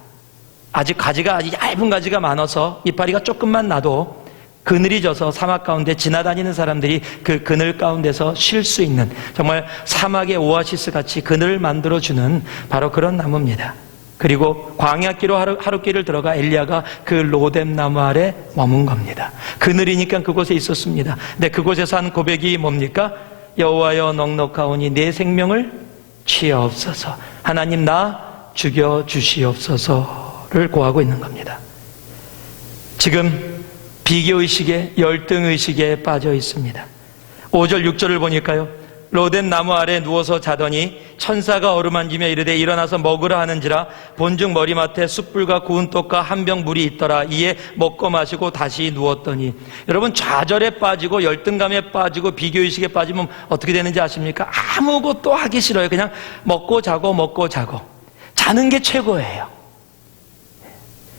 아직 가지가 아주 얇은 가지가 많아서 이파리가 조금만 나도 그늘이 져서 사막 가운데 지나다니는 사람들이 그 그늘 가운데서 쉴 수 있는, 정말 사막의 오아시스 같이 그늘을 만들어주는 바로 그런 나무입니다. 그리고 광야길로 하룻길을 들어가 엘리야가 그 로뎀나무 아래 머문 겁니다. 그늘이니까 그곳에 있었습니다. 근데 그곳에서 한 고백이 뭡니까? 여호와여, 넉넉하오니 내 생명을 취하옵소서. 하나님, 나 죽여주시옵소서를 고하고 있는 겁니다. 지금 비교의식에, 열등의식에 빠져 있습니다. 5절 6절을 보니까요, 로뎀나무 아래 누워서 자더니 천사가 어루만지며 이르되 일어나서 먹으라 하는지라 본즉 머리맡에 숯불과 구운 떡과 한 병 물이 있더라. 이에 먹고 마시고 다시 누웠더니. 여러분, 좌절에 빠지고 열등감에 빠지고 비교의식에 빠지면 어떻게 되는지 아십니까? 아무것도 하기 싫어요. 그냥 먹고 자고 먹고 자고. 자는 게 최고예요.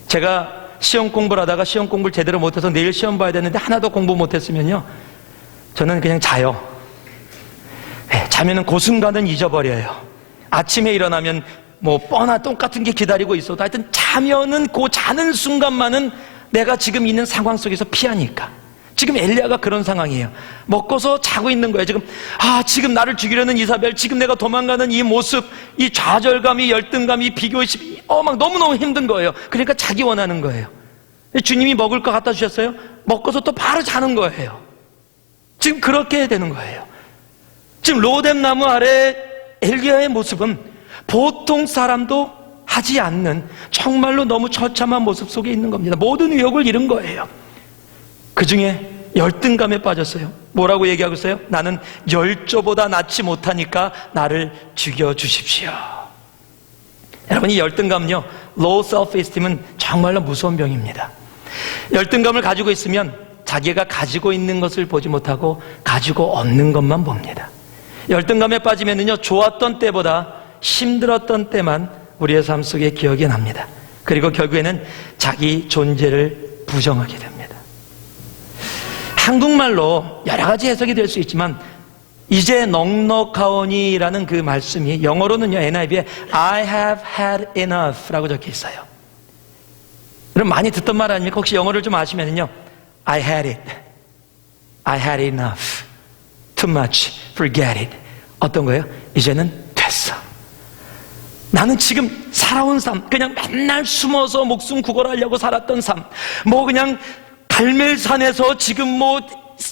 제가 시험 공부를 하다가 시험 공부를 제대로 못해서 내일 시험 봐야 되는데 하나도 공부 못했으면요, 저는 그냥 자요. 자면은 그 순간은 잊어버려요. 아침에 일어나면 뭐 뻔한 똑같은 게 기다리고 있어도 하여튼 자면은 그 자는 순간만은 내가 지금 있는 상황 속에서 피하니까. 지금 엘리야가 그런 상황이에요. 먹고서 자고 있는 거예요. 지금 나를 죽이려는 이사벨, 지금 내가 도망가는 이 모습, 이 좌절감이, 열등감이, 비교의식이 막 너무너무 힘든 거예요. 그러니까 자기 원하는 거예요. 주님이 먹을 거 갖다 주셨어요. 먹고서 또 바로 자는 거예요. 지금 그렇게 되는 거예요. 지금 로뎀나무 아래 엘리야의 모습은 보통 사람도 하지 않는 정말로 너무 처참한 모습 속에 있는 겁니다. 모든 의욕을 잃은 거예요. 그 중에 열등감에 빠졌어요. 뭐라고 얘기하고 있어요? 나는 열조보다 낫지 못하니까 나를 죽여주십시오. 여러분, 이 열등감은요, low self-esteem은 정말로 무서운 병입니다. 열등감을 가지고 있으면 자기가 가지고 있는 것을 보지 못하고 가지고 없는 것만 봅니다. 열등감에 빠지면은요, 좋았던 때보다 힘들었던 때만 우리의 삶 속에 기억이 납니다. 그리고 결국에는 자기 존재를 부정하게 됩니다. 한국말로 여러 가지 해석이 될 수 있지만, 이제 넉넉하오니라는 그 말씀이 영어로는요, NIV에 I have had enough 라고 적혀 있어요. 여러분, 많이 듣던 말 아닙니까? 혹시 영어를 좀 아시면은요, I had it, I had enough, too much, forget it. 어떤 거예요? 이제는 됐어. 나는 지금 살아온 삶, 그냥 맨날 숨어서 목숨 구걸하려고 살았던 삶, 뭐 그냥 갈멜산에서 지금 뭐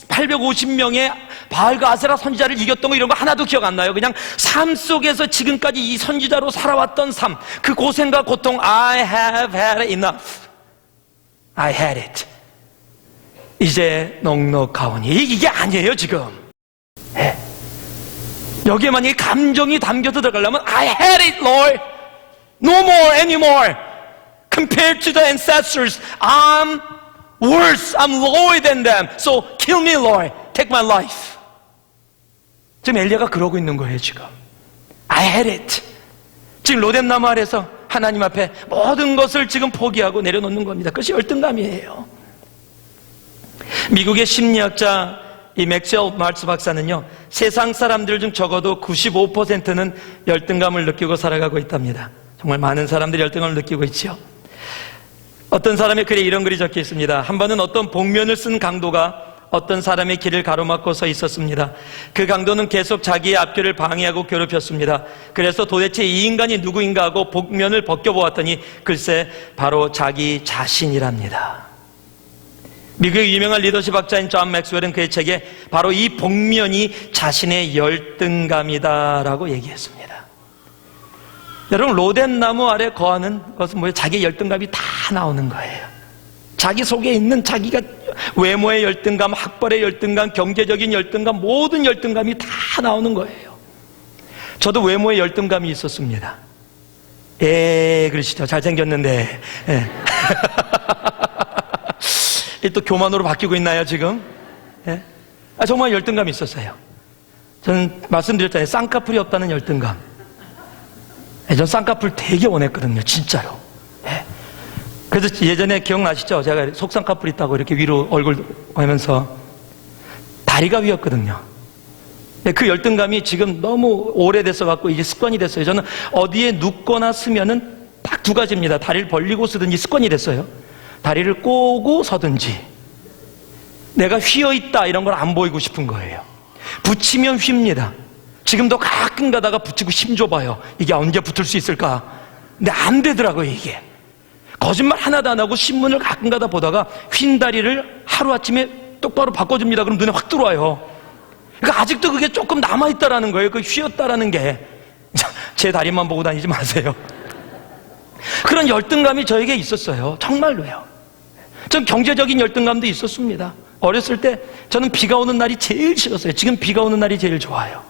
850명의 바알과 아세라 선지자를 이겼던 거, 이런 거 하나도 기억 안 나요. 그냥 삶 속에서 지금까지 이 선지자로 살아왔던 삶, 그 고생과 고통, I have had enough, I had it. 이제 넉넉하오니. 이게 아니에요 지금. 네. 여기에 만약에 감정이 담겨서 들어가려면 I had it, Lord. No more anymore. Compared to the ancestors, I'm worse. I'm lower than them. So kill me, Lord. Take my life. 지금 엘리야가 그러고 있는 거예요 지금. I had it. 지금 로뎀나무 아래서 하나님 앞에 모든 것을 지금 포기하고 내려놓는 겁니다. 그것이 열등감이에요. 미국의 심리학자 이 맥스웰 말츠 박사는요, 세상 사람들 중 적어도 95%는 열등감을 느끼고 살아가고 있답니다. 정말 많은 사람들이 열등감을 느끼고 있죠. 어떤 사람의 글에 이런 글이 적혀 있습니다. 한 번은 어떤 복면을 쓴 강도가 어떤 사람의 길을 가로막고 서 있었습니다. 그 강도는 계속 자기의 앞길을 방해하고 괴롭혔습니다. 그래서 도대체 이 인간이 누구인가 하고 복면을 벗겨보았더니 글쎄 바로 자기 자신이랍니다. 미국의 유명한 리더십 학자인 존 맥스웰은 그의 책에 바로 이 복면이 자신의 열등감이다라고 얘기했습니다. 여러분, 로뎀나무 아래 거하는 것은 뭐예요? 자기의 열등감이 다 나오는 거예요. 자기 속에 있는 자기가 외모의 열등감, 학벌의 열등감, 경제적인 열등감, 모든 열등감이 다 나오는 거예요. 저도 외모의 열등감이 있었습니다. 그러시죠. 잘생겼는데. 또 교만으로 바뀌고 있나요 지금? 정말 열등감이 있었어요. 저는 말씀드렸잖아요. 쌍꺼풀이 없다는 열등감. 전 쌍꺼풀 되게 원했거든요 진짜로. 그래서 예전에 기억나시죠? 제가 속상 카풀 있다고 이렇게 위로 얼굴 하면서 다리가 휘었거든요. 그 열등감이 지금 너무 오래돼서 갖고 이제 습관이 됐어요. 저는 어디에 눕거나 쓰면은 딱 두 가지입니다. 다리를 벌리고 쓰든지 습관이 됐어요. 다리를 꼬고 서든지. 내가 휘어있다 이런 걸 안 보이고 싶은 거예요. 붙이면 휩니다. 지금도 가끔 가다가 붙이고 힘줘봐요. 이게 언제 붙을 수 있을까? 근데 안 되더라고요, 이게. 거짓말 하나도 안 하고 신문을 가끔 가다 보다가 휜 다리를 하루아침에 똑바로 바꿔줍니다. 그럼 눈에 확 들어와요. 그러니까 아직도 그게 조금 남아있다라는 거예요. 그 휘었다라는 게. 제 다리만 보고 다니지 마세요. 그런 열등감이 저에게 있었어요. 정말로요. 전 경제적인 열등감도 있었습니다. 어렸을 때 저는 비가 오는 날이 제일 싫었어요. 지금 비가 오는 날이 제일 좋아요.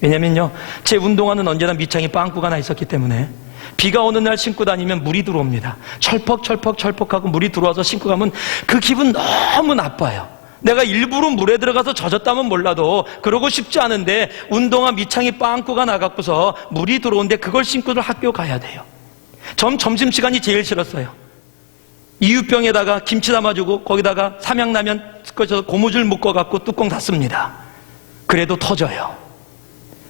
왜냐면요, 제 운동화는 언제나 밑창에 빵꾸가 나 있었기 때문에 비가 오는 날 신고 다니면 물이 들어옵니다. 철퍽철퍽하고 물이 들어와서 신고 가면 그 기분 너무 나빠요. 내가 일부러 물에 들어가서 젖었다면 몰라도 그러고 싶지 않은데 운동화 밑창에 빵꾸가 나갖고서 물이 들어오는데 그걸 신고들 학교 가야 돼요. 점심시간이 제일 싫었어요. 이유병에다가 김치 담아주고 거기다가 삼양라면 섞어서 고무줄 묶어갖고 뚜껑 닫습니다. 그래도 터져요.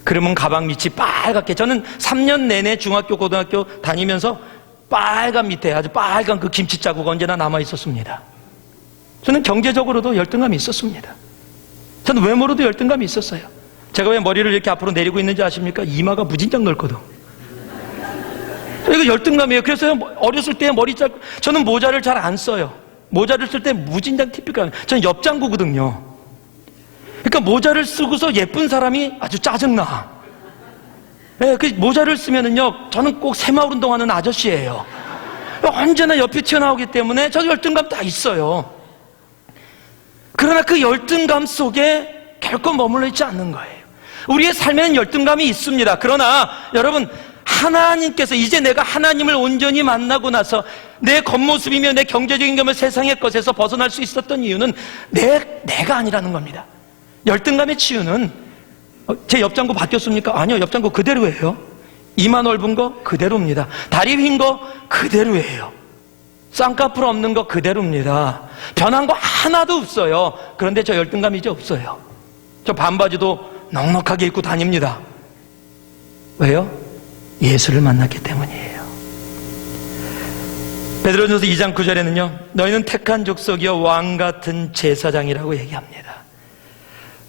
그러면 가방 밑이 빨갛게, 저는 3년 내내 중학교 고등학교 다니면서 빨간 밑에 아주 빨간 그 김치 자국 언제나 남아 있었습니다. 저는 경제적으로도 열등감이 있었습니다. 저는 외모로도 열등감이 있었어요. 제가 왜 머리를 이렇게 앞으로 내리고 있는지 아십니까? 이마가 무진장 넓거든. 이거 열등감이에요. 그래서 어렸을 때 머리 짧고, 저는 모자를 잘 안 써요. 모자를 쓸 때 무진장 티피컬. 저는 옆장구거든요. 그러니까 모자를 쓰고서 예쁜 사람이 아주 짜증나. 네, 그 모자를 쓰면은요, 저는 꼭 새마을 운동하는 아저씨예요. 언제나 옆이 튀어나오기 때문에 저 열등감 다 있어요. 그러나 그 열등감 속에 결코 머물러 있지 않는 거예요. 우리의 삶에는 열등감이 있습니다. 그러나 여러분, 하나님께서 이제 내가 하나님을 온전히 만나고 나서 내 겉모습이며 내 경제적인 것을 세상의 것에서 벗어날 수 있었던 이유는 내가 아니라는 겁니다. 열등감의 치유는 제 옆장구 바뀌었습니까? 아니요, 옆장구 그대로예요. 이마 넓은 거 그대로입니다. 다리 휜 거 그대로예요. 쌍꺼풀 없는 거 그대로입니다. 변한 거 하나도 없어요. 그런데 저 열등감이 이제 없어요. 저 반바지도 넉넉하게 입고 다닙니다. 왜요? 예수를 만났기 때문이에요. 베드로전서 2장 9절에는요, 너희는 택한 족속이여 왕같은 제사장이라고 얘기합니다.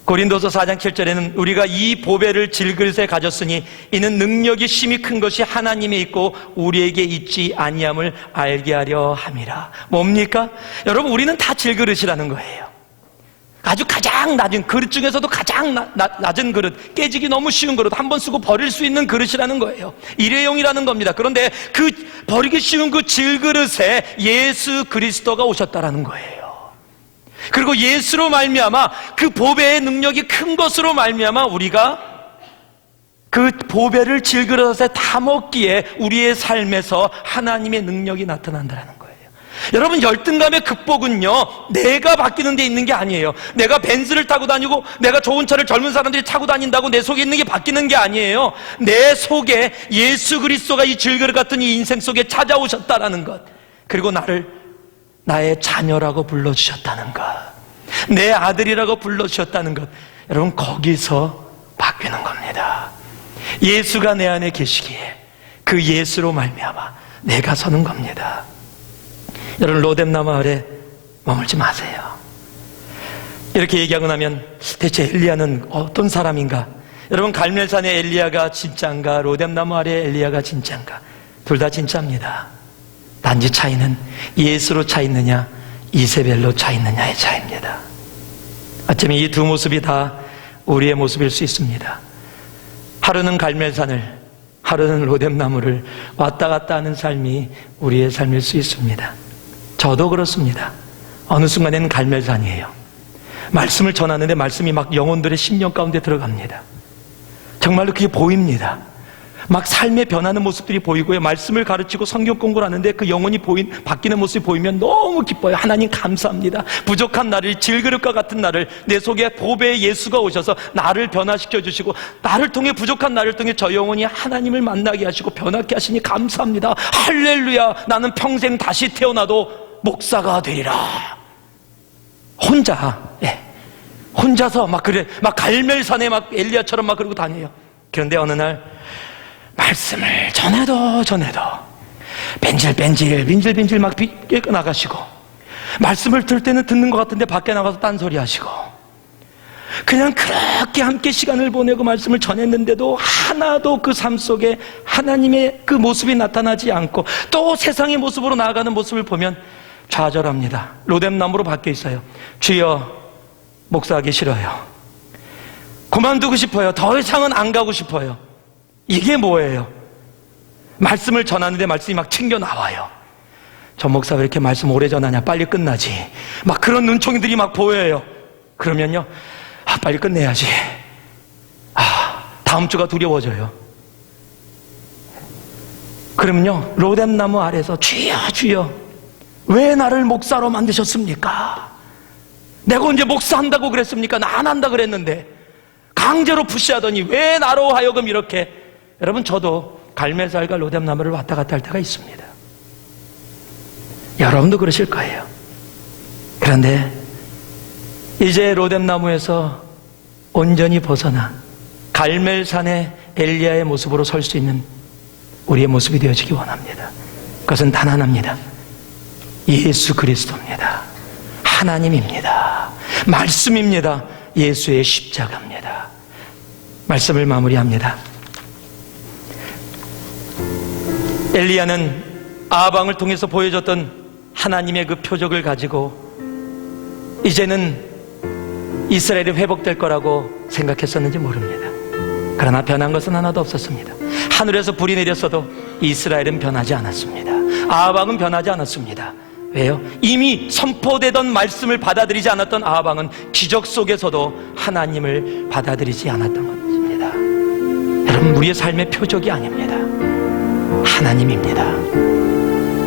고린도서 4장 7절에는 우리가 이 보배를 질그릇에 가졌으니 이는 능력이 심히 큰 것이 하나님에 있고 우리에게 있지 아니함을 알게 하려 함이라. 뭡니까? 여러분, 우리는 다 질그릇이라는 거예요. 아주 가장 낮은 그릇 중에서도 가장 낮은 그릇, 깨지기 너무 쉬운 그릇, 한 번 쓰고 버릴 수 있는 그릇이라는 거예요. 일회용이라는 겁니다. 그런데 그 버리기 쉬운 그 질그릇에 예수 그리스도가 오셨다라는 거예요. 그리고 예수로 말미암아 그 보배의 능력이 큰 것으로 말미암아 우리가 그 보배를 질그릇에 담았기에 우리의 삶에서 하나님의 능력이 나타난다는 거예요. 여러분, 열등감의 극복은요, 내가 바뀌는 데 있는 게 아니에요. 내가 벤츠를 타고 다니고 내가 좋은 차를 젊은 사람들이 타고 다닌다고 내 속에 있는 게 바뀌는 게 아니에요. 내 속에 예수 그리스도가 이 질그릇 같은 이 인생 속에 찾아오셨다라는 것, 그리고 나를 나의 자녀라고 불러주셨다는 것, 내 아들이라고 불러주셨다는 것, 여러분, 거기서 바뀌는 겁니다. 예수가 내 안에 계시기에 그 예수로 말미암아 내가 서는 겁니다. 여러분, 로뎀나무 아래 머물지 마세요. 이렇게 얘기하고 나면 대체 엘리야는 어떤 사람인가? 여러분, 갈멜산의 엘리야가 진짜인가? 로뎀나무 아래 엘리야가 진짜인가? 둘 다 진짜입니다. 단지 차이는 예수로 차 있느냐, 이세벨로 차 있느냐의 차이입니다. 어쩌면 이 두 모습이 다 우리의 모습일 수 있습니다. 하루는 갈멜산을, 하루는 로뎀나무를 왔다 갔다 하는 삶이 우리의 삶일 수 있습니다. 저도 그렇습니다. 어느 순간에는 갈멜산이에요. 말씀을 전하는데 말씀이 막 영혼들의 심령 가운데 들어갑니다. 정말로 그게 보입니다. 막 삶의 변하는 모습들이 보이고요. 말씀을 가르치고 성경 공부를 하는데 그 영혼이 바뀌는 모습이 보이면 너무 기뻐요. 하나님 감사합니다. 부족한 나를, 질그릇과 같은 나를, 내 속에 보배의 예수가 오셔서 나를 변화시켜 주시고, 나를 통해, 부족한 나를 통해 저 영혼이 하나님을 만나게 하시고 변하게 하시니 감사합니다. 할렐루야. 나는 평생 다시 태어나도 목사가 되리라. 혼자서 막 갈멜산에 막 엘리야처럼 막 그러고 다녀요. 그런데 어느 날 말씀을 전해도 빈질빈질 막 깨고 나가시고, 말씀을 들을 때는 듣는 것 같은데 밖에 나가서 딴소리 하시고, 그냥 그렇게 함께 시간을 보내고 말씀을 전했는데도 하나도 그 삶 속에 하나님의 그 모습이 나타나지 않고 또 세상의 모습으로 나아가는 모습을 보면 좌절합니다. 로뎀나무로 바뀌어 있어요. 주여, 목사하기 싫어요. 그만두고 싶어요. 더 이상은 안 가고 싶어요. 이게 뭐예요? 말씀을 전하는데 말씀이 막 튕겨 나와요. 저 목사 왜 이렇게 말씀 오래 전하냐? 빨리 끝나지. 막 그런 눈총이들이 막 보여요. 그러면요, 빨리 끝내야지. 다음 주가 두려워져요. 그러면요, 로뎀나무 아래서 주여, 주여, 왜 나를 목사로 만드셨습니까? 내가 언제 목사한다고 그랬습니까? 나 안 한다 그랬는데 강제로 푸시하더니 왜 나로 하여금 이렇게. 여러분, 저도 갈멜살과 로뎀나무를 왔다 갔다 할 때가 있습니다. 여러분도 그러실 거예요. 그런데 이제 로뎀나무에서 온전히 벗어나 갈멜산의 엘리야의 모습으로 설 수 있는 우리의 모습이 되어지기 원합니다. 그것은 단 하나입니다. 예수 그리스도입니다. 하나님입니다. 말씀입니다. 예수의 십자가입니다. 말씀을 마무리합니다. 엘리야는 아방을 통해서 보여줬던 하나님의 그 표적을 가지고 이제는 이스라엘이 회복될 거라고 생각했었는지 모릅니다. 그러나 변한 것은 하나도 없었습니다. 하늘에서 불이 내렸어도 이스라엘은 변하지 않았습니다. 아방은 변하지 않았습니다. 왜요? 이미 선포되던 말씀을 받아들이지 않았던 아방은 기적 속에서도 하나님을 받아들이지 않았던 것입니다. 여러분, 우리의 삶의 표적이 아닙니다. 하나님입니다.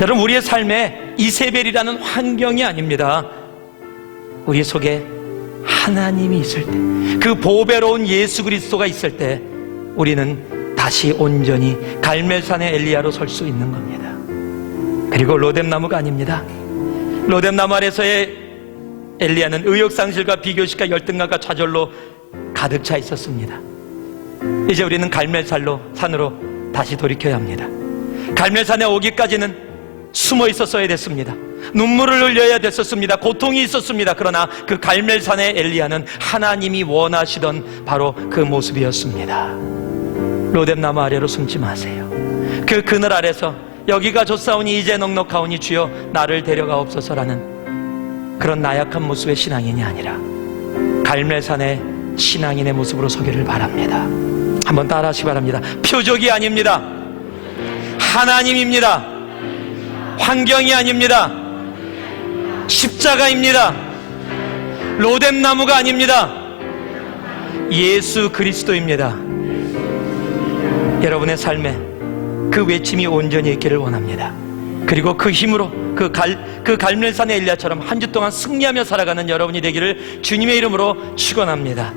여러분, 우리의 삶에 이세벨이라는 환경이 아닙니다. 우리 속에 하나님이 있을 때, 그 보배로운 예수 그리스도가 있을 때 우리는 다시 온전히 갈멜산의 엘리야로 설 수 있는 겁니다. 그리고 로뎀나무가 아닙니다. 로뎀나무 아래서의 엘리야는 의욕상실과 비교식과 열등감과 좌절로 가득 차 있었습니다. 이제 우리는 갈멜산으로 다시 돌이켜야 합니다. 갈멜산에 오기까지는 숨어 있었어야 됐습니다. 눈물을 흘려야 됐었습니다. 고통이 있었습니다. 그러나 그 갈멜산의 엘리야는 하나님이 원하시던 바로 그 모습이었습니다. 로뎀나무 아래로 숨지 마세요. 그 그늘 아래서 여기가 좋사오니 이제 넉넉하오니 주여 나를 데려가옵소서라는 그런 나약한 모습의 신앙인이 아니라 갈멜산의 신앙인의 모습으로 서기를 바랍니다. 한번 따라하시기 바랍니다. 표적이 아닙니다. 하나님입니다. 환경이 아닙니다. 십자가입니다. 로뎀나무가 아닙니다. 예수 그리스도입니다. 여러분의 삶에 그 외침이 온전히 있기를 원합니다. 그리고 그 힘으로 그 갈멜산의 엘리야처럼 한 주 동안 승리하며 살아가는 여러분이 되기를 주님의 이름으로 축원합니다.